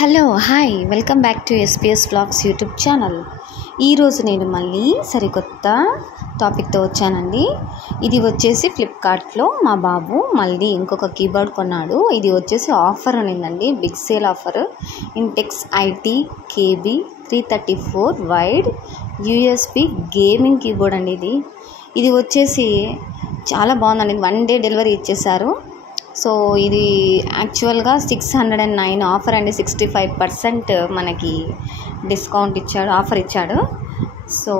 Hello hi welcome back to SPS vlogs YouTube channel. ఈరోజు నేను మళ్ళీ సరికొత్త టాపిక్తో వచ్చానండి. ఇది వచ్చేసి ఫ్లిప్కార్ట్లో మా బాబు మళ్ళీ ఇంకొక కీబోర్డ్ కొన్నాడు. ఇది వచ్చేసి ఆఫర్ ఉన్నిందండి, big sale offer. Intex IT KB 334 wide USB gaming keyboard అండి. ఇది వచ్చేసి చాలా బాగుందండి. 1 day డెలివరీ ఇచ్చేసారు. సో ఇది యాక్చువల్గా 609 ఆఫర్ అండి. 65% మనకి డిస్కౌంట్ ఇచ్చాడు, ఆఫర్ ఇచ్చాడు. సో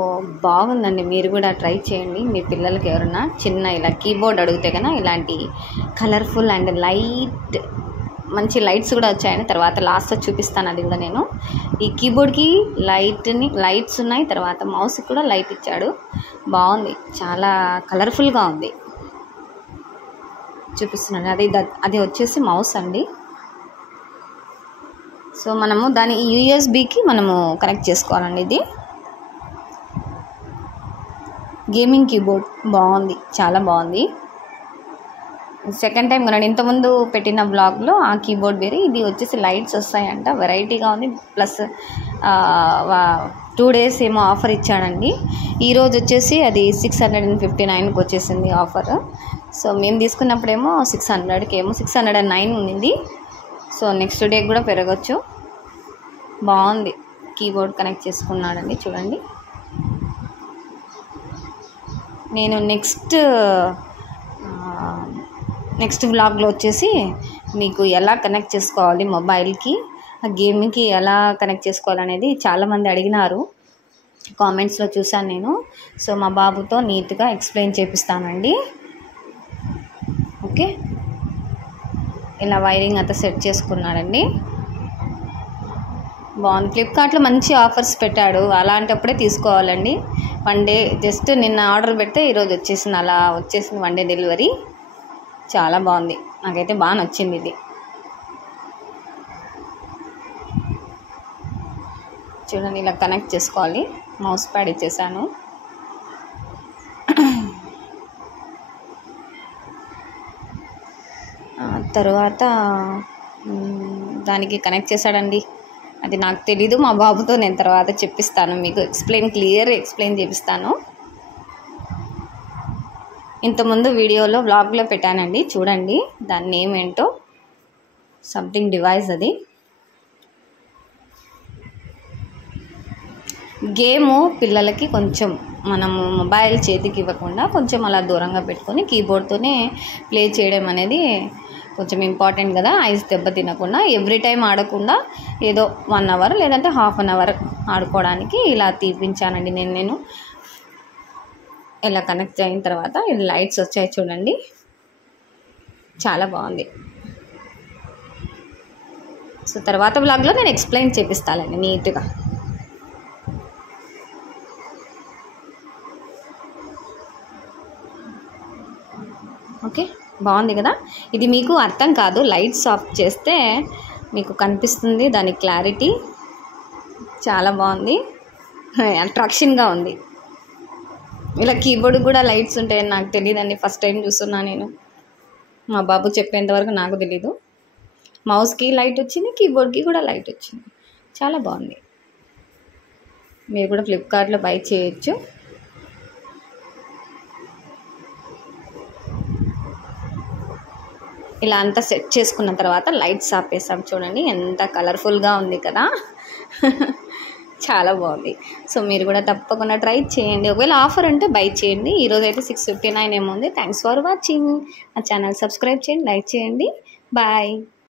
బాగుందండి, మీరు కూడా ట్రై చేయండి. మీ పిల్లలకి ఎవరన్నా చిన్న ఇలా కీబోర్డ్ అడిగితే కన్నా ఇలాంటి కలర్ఫుల్ అండ్ మంచి లైట్స్ కూడా వచ్చాయని తర్వాత లాస్ట్లో చూపిస్తాను. అది కూడా నేను ఈ కీబోర్డ్కి లైట్స్ ఉన్నాయి, తర్వాత మౌస్కి కూడా లైట్ ఇచ్చాడు. బాగుంది, చాలా కలర్ఫుల్గా ఉంది. చూపిస్తున్నాను, అది వచ్చేసి మౌస్ అండి. సో మనము దాని యూఎస్బికి మనము కనెక్ట్ చేసుకోవాలండి. ఇది గేమింగ్ కీబోర్డ్ బాగుంది, చాలా బాగుంది. సెకండ్ టైం కొనండి. ఇంతకుముందు పెట్టిన బ్లాగ్లో ఆ కీబోర్డ్ వేరే, ఇది వచ్చేసి లైట్స్ వస్తాయంట, వెరైటీగా ఉంది. ప్లస్ 2 days ఏమో ఆఫర్ ఇచ్చాడండి. ఈరోజు వచ్చేసి అది 659కి వచ్చేసింది ఆఫర్. సో మేము తీసుకున్నప్పుడేమో 600కి ఏమో 609 ఉంది. సో నెక్స్ట్ డే కూడా పెరగచ్చు. బాగుంది, కీబోర్డ్ కనెక్ట్ చేసుకున్నాడండి. చూడండి, నేను నెక్స్ట్ వ్లాగ్లో వచ్చేసి మీకు ఎలా కనెక్ట్ చేసుకోవాలి మొబైల్కి, ఆ గేమింగ్కి ఎలా కనెక్ట్ చేసుకోవాలనేది చాలామంది అడిగినారు, కామెంట్స్లో చూశాను నేను. సో మా బాబుతో నీట్గా ఎక్స్ప్లెయిన్ చేపిస్తానండి. ఓకే, ఇలా వైరింగ్ అంతా సెట్ చేసుకున్నాడండి. బాగుంది. ఫ్లిప్కార్ట్లో మంచి ఆఫర్స్ పెట్టాడు, అలాంటప్పుడే తీసుకోవాలండి. 1 day జస్ట్ నిన్న ఆర్డర్ పెడితే ఈరోజు వచ్చేసింది, అలా వచ్చేసింది 1 day డెలివరీ. చాలా బాగుంది, నాకైతే బాగా నచ్చింది. ఇది చూడండి, ఇలా కనెక్ట్ చేసుకోవాలి. మౌస్ ప్యాడ్ ఇచ్చేసాను. తర్వాత దానికి కనెక్ట్ చేశాడండి. అది నాకు తెలీదు, మా బాబుతో నేను తర్వాత చెప్పిస్తాను, మీకు క్లియర్ ఎక్స్ప్లెయిన్ చేపిస్తాను. ఇంతకుముందు వీడియోలో వ్లాగ్లో పెట్టానండి, చూడండి. దాని నేమ్ ఏంటో, సంథింగ్ డివైస్. అది గేము పిల్లలకి కొంచెం మనము మొబైల్ చేతికి ఇవ్వకుండా కొంచెం అలా దూరంగా పెట్టుకొని కీబోర్డ్తోనే ప్లే చేయడం అనేది కొంచెం ఇంపార్టెంట్ కదా. ఐస్ దెబ్బ తినకుండా, ఎవ్రీ టైం ఆడకుండా ఏదో 1 hour లేదంటే ½ an hour ఆడుకోవడానికి ఇలా తీపించానండి నేను. ఇలా కనెక్ట్ అయిన తర్వాత ఇది లైట్స్ వచ్చాయి చూడండి, చాలా బాగుంది. సో తర్వాత బ్లాగ్లో నేను ఎక్స్ప్లెయిన్ చేపిస్తానండి నీట్గా. ఓకే, బాగుంది కదా. ఇది మీకు అర్థం కాదు, లైట్స్ ఆఫ్ చేస్తే మీకు కనిపిస్తుంది దాని క్లారిటీ. చాలా బాగుంది, అట్రాక్షన్గా ఉంది. ఇలా కీబోర్డ్ కూడా లైట్స్ ఉంటాయని నాకు తెలియదండి, ఫస్ట్ టైం చూస్తున్నా నేను. మా బాబు చెప్పేంతవరకు నాకు తెలీదు. మౌస్కి లైట్ వచ్చింది, కీబోర్డ్కి కూడా లైట్ వచ్చింది. చాలా బాగుంది, మీరు కూడా ఫ్లిప్కార్ట్లో బై చేయొచ్చు. ఇలా అంతా సెట్ చేసుకున్న తర్వాత లైట్స్ ఆపేసాం. చూడండి ఎంత కలర్ఫుల్గా ఉంది కదా. చాలా బాగుంది. సో మీరు కూడా తప్పకుండా ట్రై చేయండి. ఒకవేళ ఆఫర్ ఉంటే బై చేయండి. ఈరోజు అయితే 659 ఏమో ఉంది. Thanks for watching. మా ఛానల్ సబ్స్క్రైబ్ చేయండి, లైక్ చేయండి. బాయ్.